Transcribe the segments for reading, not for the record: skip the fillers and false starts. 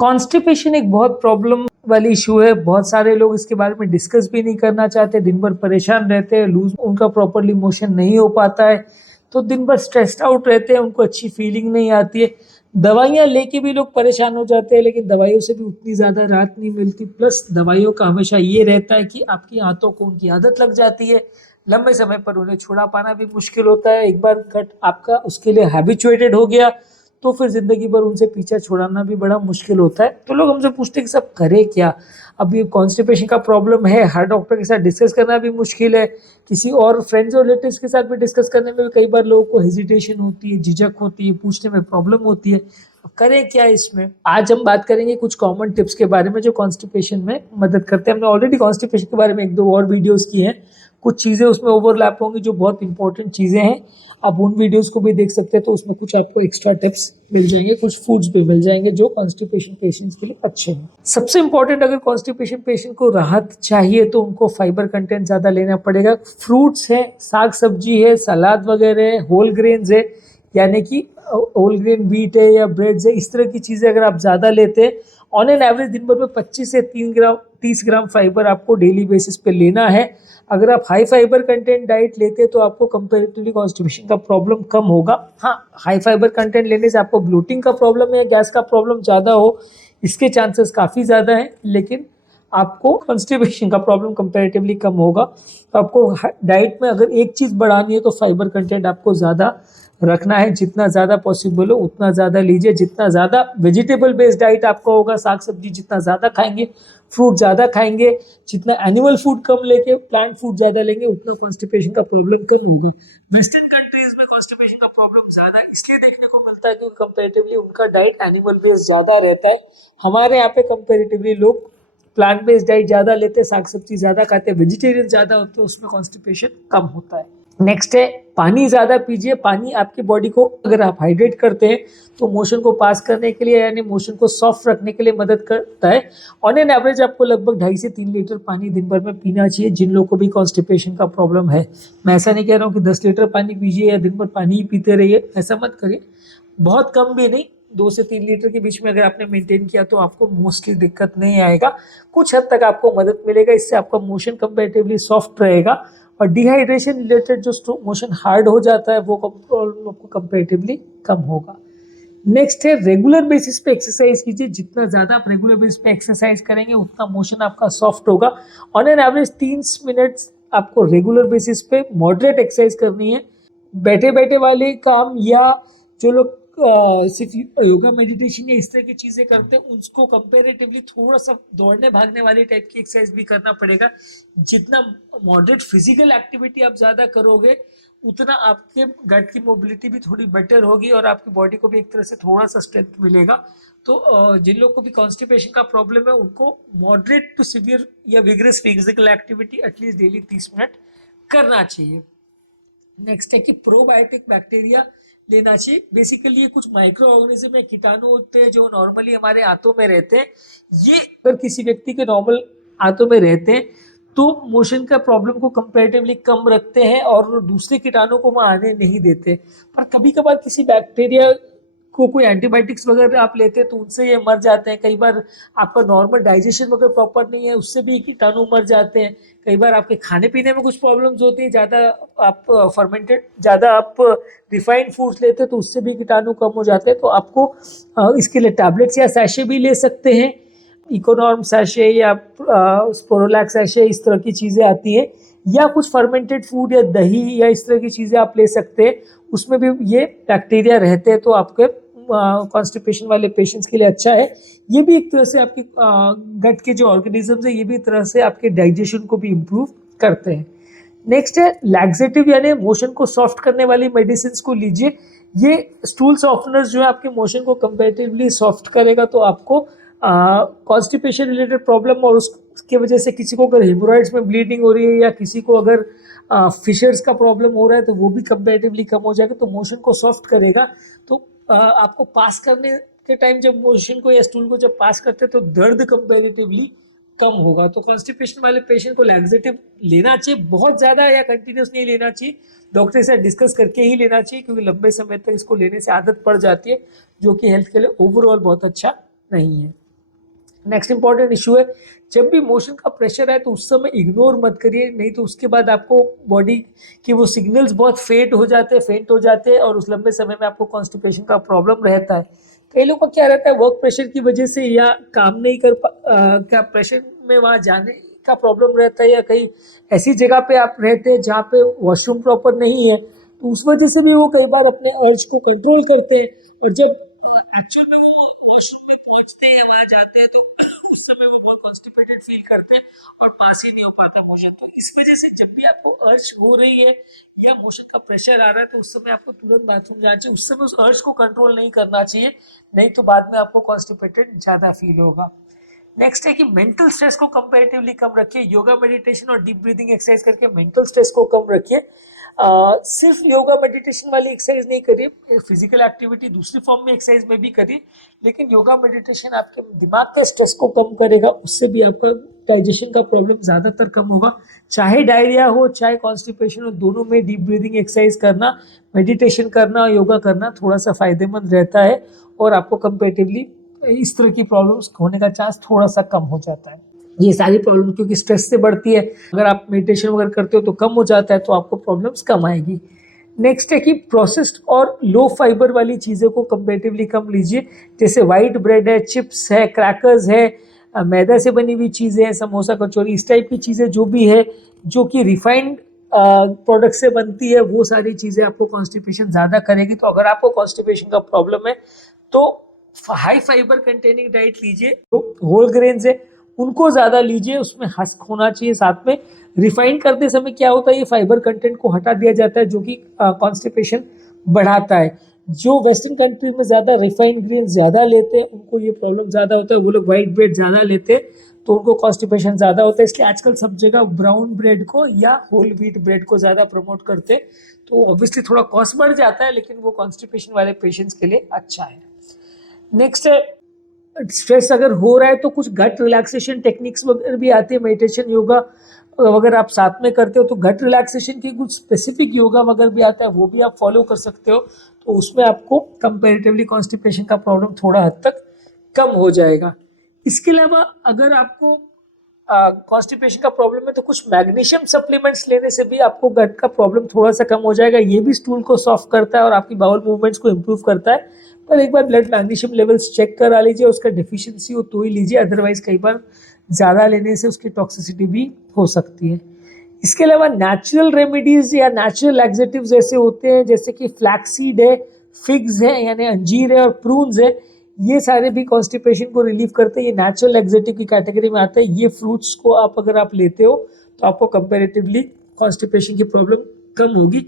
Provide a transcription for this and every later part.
Constipation एक बहुत problem वाली इशू है। बहुत सारे लोग इसके बारे में डिस्कस भी नहीं करना चाहते, दिन भर परेशान रहते हैं, लूज उनका प्रॉपरली मोशन नहीं हो पाता है, तो दिन भर स्ट्रेस्ड आउट रहते हैं, उनको अच्छी फीलिंग नहीं आती है। दवाइयाँ लेके भी लोग परेशान हो जाते हैं, लेकिन दवाइयों से भी उतनी ज़्यादा राहत नहीं मिलती। प्लस दवाइयों का हमेशा ये रहता है कि आपकी आंतों को उनकी आदत लग जाती है, लंबे समय पर उन्हें छुड़ा पाना भी मुश्किल होता है। एक बार गट आपका उसके लिए हैबिचुएटेड हो गया तो फिर जिंदगी भर उनसे पीछा छुड़ाना भी बड़ा मुश्किल होता है। तो लोग हमसे पूछते हैं कि सब करे क्या। अब ये कॉन्स्टिपेशन का प्रॉब्लम है, हर डॉक्टर के साथ डिस्कस करना भी मुश्किल है, किसी और फ्रेंड्स और रिलेटिव्स के साथ भी डिस्कस करने में भी कई बार लोगों को हेजिटेशन होती है, झिझक होती है, पूछने में प्रॉब्लम होती है। अब करें क्या इसमें? आज हम बात करेंगे कुछ कॉमन टिप्स के बारे में जो कॉन्स्टिपेशन में मदद करते हैं। हमने ऑलरेडी कॉन्स्टिपेशन के बारे में 1-2 और वीडियोस की हैं, कुछ चीज़ें उसमें ओवरलैप होंगी जो बहुत इंपॉर्टेंट चीज़ें हैं। आप उन वीडियोस को भी देख सकते हैं, तो उसमें कुछ आपको एक्स्ट्रा टिप्स मिल जाएंगे, कुछ फूड्स भी मिल जाएंगे जो कॉन्स्टिपेशन पेशेंट्स के लिए अच्छे हैं। सबसे इंपॉर्टेंट, अगर कॉन्स्टिपेशन पेशेंट को राहत चाहिए तो उनको फाइबर कंटेंट ज़्यादा लेना पड़ेगा। फ्रूट्स हैं, साग सब्जी है, सलाद वगैरह है, होल ग्रेन्स है, यानी कि होल ग्रेन व्हीट है या ब्रेड्स है, इस तरह की चीज़ें अगर आप ज़्यादा लेते हैं, ऑन एन एवरेज दिन भर में 25 से 30 ग्राम फाइबर आपको डेली बेसिस पे लेना है। अगर आप हाई फाइबर कंटेंट डाइट लेते हैं तो आपको कंपैरेटिवली कॉन्स्टिपेशन का प्रॉब्लम कम होगा। हाँ, हाई फाइबर कंटेंट लेने से आपको ब्लोटिंग का प्रॉब्लम या गैस का प्रॉब्लम ज़्यादा हो, इसके चांसेस काफ़ी ज़्यादा हैं, लेकिन आपको कॉन्स्टिपेशन का प्रॉब्लम कंपैरेटिवली कम होगा। तो आपको डाइट में अगर एक चीज़ बढ़ानी है तो फाइबर कंटेंट आपको ज़्यादा रखना है, जितना ज़्यादा पॉसिबल हो उतना ज़्यादा लीजिए। जितना ज़्यादा वेजिटेबल बेस्ड डाइट आपका होगा, साग सब्जी जितना ज़्यादा खाएंगे, फ्रूट ज़्यादा खाएंगे, जितना एनिमल फूड कम लेके प्लांट फूड ज़्यादा लेंगे, उतना कॉन्स्टिपेशन का प्रॉब्लम कम होगा। वेस्टर्न कंट्रीज़ में कॉन्स्टिपेशन का प्रॉब्लम ज़्यादा इसलिए देखने को मिलता है क्योंकि कंपेरेटिवली उनका डाइट एनिमल बेस्ड ज़्यादा रहता है। हमारे यहाँ पे कंपेरेटिवली लोग प्लांट बेस्ड डाइट ज़्यादा लेते हैं, साग सब्जी ज़्यादा खाते हैं, वेजिटेरियन ज़्यादा होते हैं, उसमें कॉन्स्टिपेशन कम होता है। नेक्स्ट है, पानी ज़्यादा पीजिए। पानी आपकी बॉडी को, अगर आप हाइड्रेट करते हैं तो मोशन को पास करने के लिए यानी मोशन को सॉफ्ट रखने के लिए मदद करता है। ऑन एन एवरेज आपको लगभग 2.5 से 3 लीटर पानी दिन भर में पीना चाहिए जिन लोगों को भी कॉन्स्टिपेशन का प्रॉब्लम है। मैं ऐसा नहीं कह रहा हूँ कि 10 लीटर पानी पीजिए या दिन भर पानी ही पीते रहिए, ऐसा मत करिए। बहुत कम भी नहीं, 2 से 3 लीटर के बीच में अगर आपने मेंटेन किया तो आपको मोस्टली दिक्कत नहीं आएगा। कुछ हद तक आपको मदद मिलेगा, इससे आपका मोशन कंपैरेटिवली सॉफ्ट रहेगा और डिहाइड्रेशन रिलेटेड जो मोशन हार्ड हो जाता है वो प्रॉब्लम आपको कंपैरेटिवली कम होगा। नेक्स्ट है, रेगुलर बेसिस पे एक्सरसाइज कीजिए। जितना ज़्यादा आप रेगुलर बेसिस पे एक्सरसाइज करेंगे उतना मोशन आपका सॉफ्ट होगा। ऑन एन एवरेज 30 मिनट्स आपको रेगुलर बेसिस पे मॉडरेट एक्सरसाइज करनी है। बैठे बैठे वाले काम या जो लोग सिर्फ योगा मेडिटेशन या इस तरह की चीज़ें करते हैं उसको कंपैरेटिवली थोड़ा सा दौड़ने भागने वाली टाइप की एक्सरसाइज भी करना पड़ेगा। जितना मॉडरेट फिजिकल एक्टिविटी आप ज़्यादा करोगे उतना आपके गट की मोबिलिटी भी थोड़ी बेटर होगी और आपकी बॉडी को भी एक तरह से थोड़ा सा स्ट्रेंथ मिलेगा। तो जिन लोगों को भी कॉन्स्टिपेशन का प्रॉब्लम है उनको मॉडरेट टू सीवियर या vigorous physical activity at least daily 30 minute करना चाहिए। नेक्स्ट है कि प्रोबायोटिक बैक्टीरिया लेना चाहिए। बेसिकली ये कुछ माइक्रो ऑर्गेनिज्म या कीटाणु होते हैं जो नॉर्मली हमारे आंतों में रहते हैं। ये अगर किसी व्यक्ति के नॉर्मल आंतों में रहते हैं तो मोशन का प्रॉब्लम को कंपैरेटिवली कम रखते हैं और दूसरे कीटाणु को वहाँ आने नहीं देते। पर कभी कभार किसी बैक्टीरिया को कोई एंटीबायोटिक्स वगैरह आप लेते हैं तो उनसे ये मर जाते हैं। कई बार आपका नॉर्मल डाइजेशन वगैरह प्रॉपर नहीं है, उससे भी कीटाणु मर जाते हैं। कई बार आपके खाने पीने में कुछ प्रॉब्लम्स होती हैं, ज़्यादा आप ज़्यादा आप रिफाइंड फूड्स लेते हैं तो उससे भी कीटाणु कम हो जाते हैं। तो आपको इसके लिए टैबलेट्स या सैशे भी ले सकते हैं, इकोनॉर्म सैशे या स्पोरोलैक्स सैशे, इस तरह की चीज़ें आती हैं, या कुछ फर्मेंटेड फूड या दही या इस तरह की चीज़ें आप ले सकते हैं, उसमें भी ये बैक्टीरिया रहते हैं। तो आपके कॉन्स्टिपेशन वाले पेशेंट्स के लिए अच्छा है। ये भी एक तरह से आपके गट के जो ऑर्गेनिजम्स है ये भी एक तरह से आपके डाइजेशन को भी इम्प्रूव करते हैं। नेक्स्ट है, लैक्सेटिव यानी मोशन को सॉफ्ट करने वाली मेडिसिन को लीजिए। ये स्टूल सॉफ्टनर्स जो है आपके मोशन को कंपैरेटिवली सॉफ्ट करेगा। तो आपको कॉन्स्टिपेशन रिलेटेड प्रॉब्लम और उसके वजह से किसी को अगर हेमोरॉइड्स में ब्लीडिंग हो रही है या किसी को अगर फिशर्स का प्रॉब्लम हो रहा है तो वो भी कंपैरेटिवली कम हो जाएगा। तो मोशन को सॉफ्ट करेगा। तो आपको पास करने के टाइम जब मोशन को या स्टूल को जब पास करते हैं तो दर्द कंपैरेटिवली कम होगा। तो कॉन्स्टिपेशन वाले पेशेंट को लैक्सेटिव लेना चाहिए, बहुत ज़्यादा या कंटिन्यूस नहीं लेना चाहिए, डॉक्टर से डिस्कस करके ही लेना चाहिए क्योंकि लंबे समय तक इसको लेने से आदत पड़ जाती है जो कि हेल्थ के लिए ओवरऑल बहुत अच्छा नहीं है। नेक्स्ट इंपॉर्टेंट इशू है, जब भी मोशन का प्रेशर है तो उस समय इग्नोर मत करिए, नहीं तो उसके बाद आपको बॉडी के वो सिग्नल्स बहुत फेंट हो जाते हैं और उस लंबे समय में आपको कॉन्स्टिपेशन का प्रॉब्लम रहता है। कई लोगों का क्या रहता है, वर्क प्रेशर की वजह से या काम नहीं कर क्या प्रेशर में वहाँ जाने का प्रॉब्लम रहता है, या कहीं ऐसी जगह पे आप रहते हैं जहाँ पे वॉशरूम प्रॉपर नहीं है, तो उस वजह से भी वो कई बार अपने अर्ज को कंट्रोल करते हैं, और जब एक्चुअल में वो वॉशरूम में पहुंचते हैं या वहाँ जाते हैं तो उस समय वो बहुत कॉन्स्टिपेटेड फील करते हैं और पास ही नहीं हो पाता मोशन। तो इस वजह से जब भी आपको अर्ज हो रही है या मोशन का प्रेशर आ रहा है तो उस समय आपको तुरंत बाथरूम जाना चाहिए, उस समय उस अर्ज को कंट्रोल नहीं करना चाहिए, नहीं तो बाद में आपको कॉन्स्टिपेटेड ज़्यादा फील होगा। नेक्स्ट है कि मेंटल स्ट्रेस को कंपैरेटिवली कम रखिए, योगा मेडिटेशन और डीप ब्रीदिंग एक्सरसाइज करके मेंटल स्ट्रेस को कम रखिए। सिर्फ योगा मेडिटेशन वाली एक्सरसाइज नहीं करिए, फिजिकल एक्टिविटी दूसरी फॉर्म में एक्सरसाइज में भी करिए, लेकिन योगा मेडिटेशन आपके दिमाग के स्ट्रेस को कम करेगा, उससे भी आपका डाइजेशन का प्रॉब्लम ज़्यादातर कम होगा। चाहे डायरिया हो चाहे कॉन्स्टिपेशन हो, दोनों में डीप ब्रीदिंग एक्सरसाइज करना, मेडिटेशन करना, योगा करना थोड़ा सा फायदेमंद रहता है और आपको कंपेरेटिवली इस तरह की प्रॉब्लम्स होने का चांस थोड़ा सा कम हो जाता है। ये सारी प्रॉब्लम क्योंकि स्ट्रेस से बढ़ती है, अगर आप मेडिटेशन वगैरह करते हो तो कम हो जाता है, तो आपको प्रॉब्लम्स कम आएगी। नेक्स्ट है कि प्रोसेस्ड और लो फाइबर वाली चीज़ों को कंपेरेटिवली कम लीजिए, जैसे वाइट ब्रेड है, चिप्स है, क्रैकर्स है, मैदा से बनी हुई चीज़ें हैं, समोसा कचौरी, इस टाइप की चीज़ें जो भी है जो कि रिफाइंड प्रोडक्ट से बनती है, वो सारी चीज़ें आपको कॉन्स्टिपेशन ज़्यादा करेगी। तो अगर आपको कॉन्स्टिपेशन का प्रॉब्लम है तो हाई फाइबर कंटेनिंग डाइट लीजिए, होल ग्रेन्स है उनको ज़्यादा लीजिए, उसमें हस्क होना चाहिए साथ में। रिफाइन करते समय क्या होता है, ये फाइबर कंटेंट को हटा दिया जाता है जो कि कॉन्स्टिपेशन बढ़ाता है। जो वेस्टर्न कंट्रीज में ज़्यादा रिफाइंड ग्रेन ज़्यादा लेते हैं उनको ये प्रॉब्लम ज़्यादा होता है, वो लोग वाइट ब्रेड ज़्यादा लेते हैं तो उनको कॉन्स्टिपेशन ज़्यादा होता है, इसलिए आजकल सब जगह ब्राउन ब्रेड को या होल व्हीट ब्रेड को ज़्यादा प्रमोट करते हैं। तो ऑब्वियसली थोड़ा कॉस्ट बढ़ जाता है, लेकिन वो कॉन्स्टिपेशन वाले पेशेंट्स के लिए अच्छा है। नेक्स्ट है, स्ट्रेस अगर हो रहा है तो कुछ गट रिलैक्सेशन टेक्निक्स वगैरह भी आती है, मेडिटेशन योगा अगर आप साथ में करते हो तो गट रिलैक्सेशन की कुछ स्पेसिफिक योगा वगैरह भी आता है, वो भी आप फॉलो कर सकते हो, तो उसमें आपको कंपैरेटिवली कॉन्स्टिपेशन का प्रॉब्लम थोड़ा हद तक कम हो जाएगा। इसके अलावा अगर आपको कॉन्स्टिपेशन का प्रॉब्लम है तो कुछ मैग्नीशियम सप्लीमेंट्स लेने से भी आपको गट का प्रॉब्लम थोड़ा सा कम हो जाएगा। ये भी स्टूल को सॉफ्ट करता है और आपकी बाउल मूवमेंट्स को इम्प्रूव करता है, पर एक बार ब्लड मैग्नीशियम लेवल्स चेक करा लीजिए, उसका डेफिशिएंसी हो तो ही लीजिए, अदरवाइज कई बार ज़्यादा लेने से उसकी टॉक्सिसिटी भी हो सकती है। इसके अलावा नेचुरल रेमेडीज या नेचुरल लैक्सेटिव्स ऐसे होते हैं जैसे कि फ्लैक्सीड है, फिग्स है यानी अंजीर है और प्रून्स है, ये सारे भी कॉन्स्टिपेशन को रिलीव करते हैं, ये नेचुरल लैक्सेटिव की कैटेगरी में आते हैं। ये फ्रूट्स को अगर आप लेते हो तो आपको कंपैरेटिवली कॉन्स्टिपेशन की प्रॉब्लम कम होगी।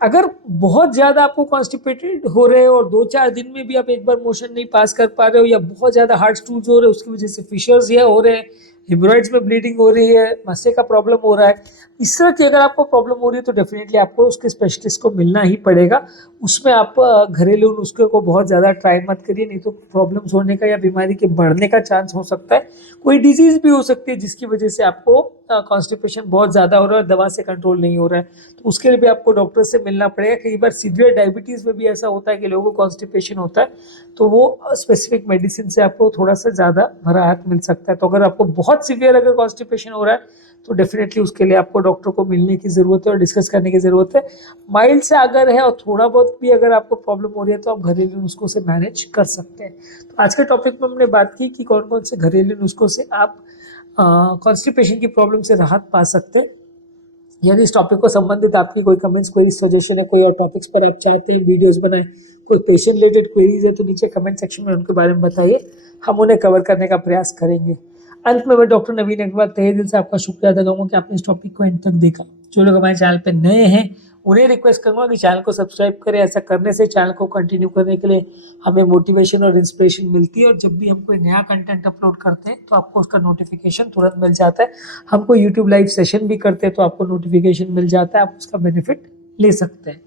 अगर बहुत ज़्यादा आपको कॉन्स्टिपेटेड हो रहे हो और 2-4 दिन में भी आप एक बार मोशन नहीं पास कर पा रहे हो, या बहुत ज़्यादा हार्ड स्टूल्स हो रहे हैं उसकी वजह से फिशर्स या हो रहे हैं, हिमोरॉइड्स में ब्लीडिंग हो रही है, मस्से का प्रॉब्लम हो रहा है, इस तरह की अगर आपको प्रॉब्लम हो रही है तो डेफिनेटली आपको उसके स्पेशलिस्ट को मिलना ही पड़ेगा। उसमें आप घरेलू नुस्खे को बहुत ज़्यादा ट्राई मत करिए, नहीं तो प्रॉब्लम्स होने का या बीमारी के बढ़ने का चांस हो सकता है। कोई डिजीज़ भी हो सकती है जिसकी वजह से आपको कॉन्स्टिपेशन बहुत ज़्यादा हो रहा है, दवा से कंट्रोल नहीं हो रहा है, तो उसके लिए भी आपको डॉक्टर से मिलना पड़ेगा। कई बार सीवियर डायबिटीज़ में भी ऐसा होता है कि लोगों को कॉन्स्टिपेशन होता है, तो वो स्पेसिफिक मेडिसिन से आपको थोड़ा सा ज़्यादा राहत मिल सकता है। तो अगर आपको बहुत सीवियर अगर कॉन्स्टिपेशन हो रहा है तो डेफिनेटली उसके लिए आपको डॉक्टर को मिलने की ज़रूरत है और डिस्कस करने की ज़रूरत है। माइल्ड से अगर है और थोड़ा बहुत भी अगर आपको प्रॉब्लम हो रही है तो आप घरेलू नुस्खों से मैनेज कर सकते हैं। तो आज के टॉपिक में हमने बात की कि कौन कौन से घरेलू नुस्खों से आप कॉन्स्टिपेशन की प्रॉब्लम से राहत पा सकते हैं। यदि इस टॉपिक को संबंधित आपकी कोई कमेंट्स, क्वेरी, सजेशन है, कोई और टॉपिक्स पर आप चाहते हैं वीडियोस बनाएं, कोई पेशेंट रिलेटेड क्वेरीज है तो नीचे कमेंट सेक्शन में उनके बारे में बताइए, हम उन्हें कवर करने का प्रयास करेंगे। अंत में मैं डॉक्टर नवीन अग्रवाल तहे दिल से आपका शुक्रिया अदा करूँगा कि आपने इस टॉपिक को एंड तक देखा। जो लोग हमारे चैनल पे नए हैं उन्हें रिक्वेस्ट करूँगा कि चैनल को सब्सक्राइब करें। ऐसा करने से चैनल को कंटिन्यू करने के लिए हमें मोटिवेशन और इंस्पिरेशन मिलती है, और जब भी हम कोई नया कंटेंट अपलोड करते हैं तो आपको उसका नोटिफिकेशन तुरंत मिल जाता है। हम कोई यूट्यूब लाइव सेशन भी करते हैं तो आपको नोटिफिकेशन मिल जाता है, आप उसका बेनिफिट ले सकते हैं।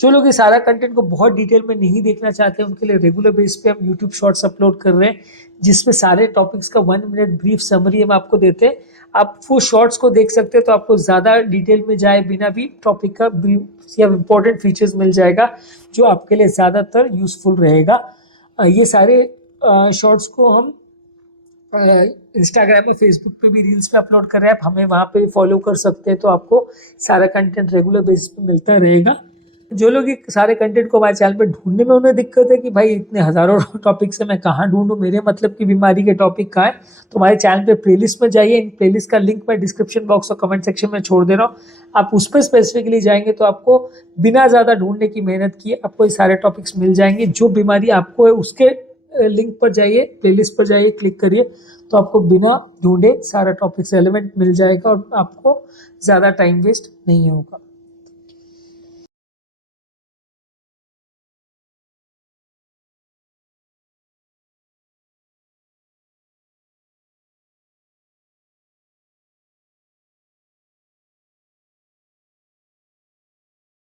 जो लोग इस सारा कंटेंट को बहुत डिटेल में नहीं देखना चाहते हैं उनके लिए रेगुलर बेस पे हम यूट्यूब शॉर्ट्स अपलोड कर रहे हैं, जिसमें सारे टॉपिक्स का 1 मिनट ब्रीफ समरी हम आपको देते हैं। आप वो शॉर्ट्स को देख सकते हैं तो आपको ज़्यादा डिटेल में जाए बिना भी टॉपिक का ब्रीफ या इम्पोर्टेंट फीचर्स मिल जाएगा, जो आपके लिए ज़्यादातर यूज़फुल रहेगा। ये सारे शॉर्ट्स को हम इंस्टाग्राम और फेसबुक पे भी रील्स पे अपलोड कर रहे हैं, आप हमें वहाँ पे भी फॉलो कर सकते हैं, तो आपको सारा कंटेंट रेगुलर बेसिस पे मिलता रहेगा। जो लोग ये सारे कंटेंट को हमारे चैनल पे ढूंढने में उन्हें दिक्कत है कि भाई इतने हज़ारों टॉपिक से मैं कहाँ ढूंढूं, मेरे मतलब की बीमारी के टॉपिक कहाँ है, तो हमारे चैनल पे प्लेलिस्ट में जाइए। इन प्लेलिस्ट का लिंक मैं डिस्क्रिप्शन बॉक्स और कमेंट सेक्शन में छोड़ दे रहा हूँ। आप उस पर स्पेसिफिकली जाएंगे तो आपको बिना ज़्यादा ढूंढने की मेहनत किए आपको ये सारे टॉपिक्स मिल जाएंगे। जो बीमारी आपको है उसके लिंक पर जाइए, प्लेलिस्ट पर जाइए, क्लिक करिए, तो आपको बिना ढूंढे सारा टॉपिक्स रेलेवेंट मिल जाएगा और आपको ज़्यादा टाइम वेस्ट नहीं होगा।